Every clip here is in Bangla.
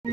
একটু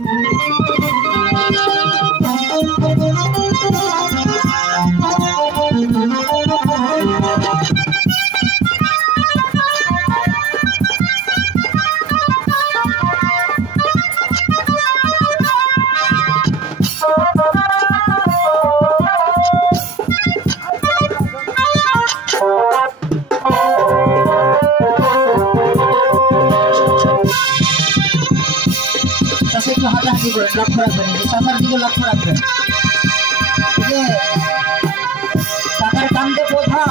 হাঁটাহাঁটি করে লক্ষ্য রাখবেন, চাকার দিকে লক্ষ্য রাখবেন। চাকার কান্দে বোঝা,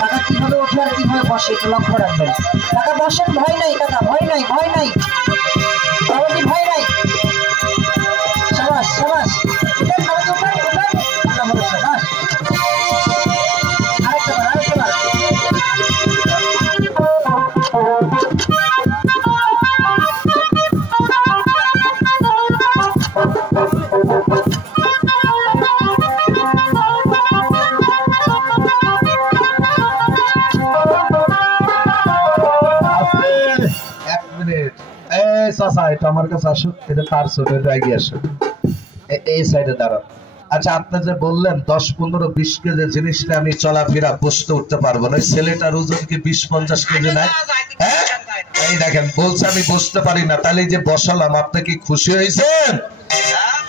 টাকা কিভাবে ওঠে আর কিভাবে বসে একটু লক্ষ্য রাখবেন। টাকা বসেন, ভয় নাই টাকা, ভয় নাই, ভয় নাই, বাবাজি ভয় নাই। সাবাস সাবাস, উঠেন বাবাজি, উঠেন উঠেন, আল্লাহ ভরসা, বাস। আরেকটা বার, আরেকটা বার। আমার কাছে আসো, এটা তার ছোট এগিয়ে আসো, এই সাইডে দাঁড়ান। আচ্ছা, আপনি যে বললেন 10-15-20 কেজি জিনিসটা আমি চলাফেরা বসতে উঠতে পারবো না, ছেলেটার ওজন কি 20-50 কেজি নাই? হ্যাঁ, এই দেখেন বলছে আমি বসতে পারি না, তাহলে যে বসালাম, আপনি কি খুশি হয়েছেন?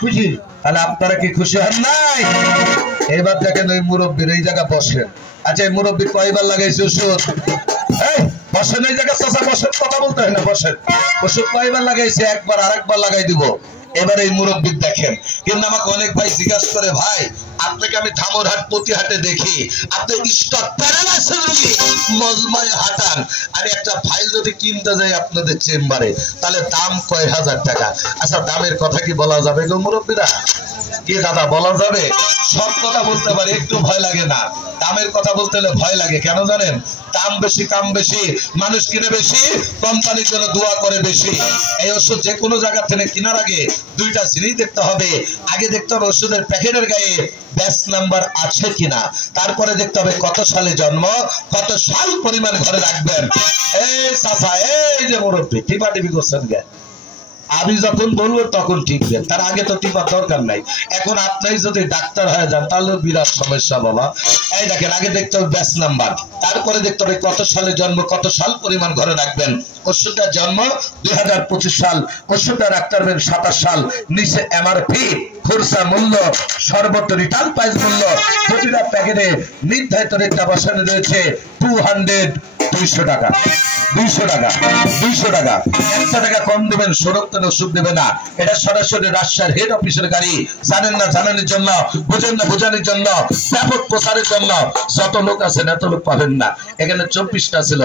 খুশি? তাহলে আপনারা কি খুশি হন নাই? এবার দেখেন ওই মুরব্বীর এই জায়গা বসেন। আচ্ছা, এই মুরব্বী কয়বার লাগাইছে ওষুধ? বসেন এই জায়গা, চাচা বসেন, কথা বলতে হয় না, বসেন। ওষুধ কয়বার লাগাইছে? একবার, আরেকবার লাগাই দিব। এবার এই মুরব্বী দেখেন। কিন্তু আমাকে অনেক ভাই জিজ্ঞাসা করে, ভাই আপনাকে আমি ধামরহাট প্রতিহাটে দেখি, আপনি স্টক প্যারালাইসিস রোগী মজমায় হাঁটান, আর একটা ফাইল যদি কিনতে যাই আপনাদের চেম্বারে, তাহলে দাম কয় হাজার টাকা। আচ্ছা, দামের কথা কি বলা যাবে গো মুরব্বীরা? কি দাদা বলা যাবে? সব কথা বলতে পারে, একটু ভয় লাগে না। দামের কথা বলতে হলে ভয় লাগে, কেন জানেন? দাম বেশি, কাম বেশি, মানুষ কিনে বেশি, কোম্পানির জন্য দোয়া করে বেশি। এই ওষুধ যে কোনো জায়গা থেকে কেনার আগে দুইটা জিনিস দেখতে হবে। আগে দেখতে হবে ওষুধের প্যাকেটের গায়ে ব্যাচ নাম্বার আছে কিনা, তারপরে দেখতে হবে কত সালে জন্ম, কত সাল পরিমাণ ঘরে রাখবেন। এই চাচা, এই যে মুরব্বী টিপাটিপি করছেন গে, আমি যখন বলবো তখন টিপবেন, তার আগে তো টিপার দরকার নাই। এখন আপনি যদি ডাক্তার হয়ে যান তাহলে বিরাট সমস্যা বাবা। এই দেখেন, আগে দেখতে হবে ব্যাচ নাম্বার, তারপরে দেখতে হবে কত সালে জন্ম, কত সাল পরিমাণ ঘরে রাখবেন। ওষুধটার জন্ম 2025 সাল, ওষুধটা রাখতে পারবেন 27 সাল। নিচে এমআরপি, খুচরা মূল্য, সর্বোচ্চ রিটার্ন প্রাইস মূল্য, প্রতিটা প্যাকেটে নির্ধারিত রেটটা বসানো রয়েছে 200 টাকা, 200 টাকা, 200 টাকা, 100 টাকা কম দেবেন, সরকার ওষুধ দেবে না। এটা সরাসরি রাজশাহীর হেড অফিসের গাড়ি। জানেন না জানানোর জন্য, বুঝেন না বোঝানোর জন্য, ব্যাপক প্রচারের জন্য। যত লোক আছেন এত লোক পাবেন না, এখানে 24টা ছিল।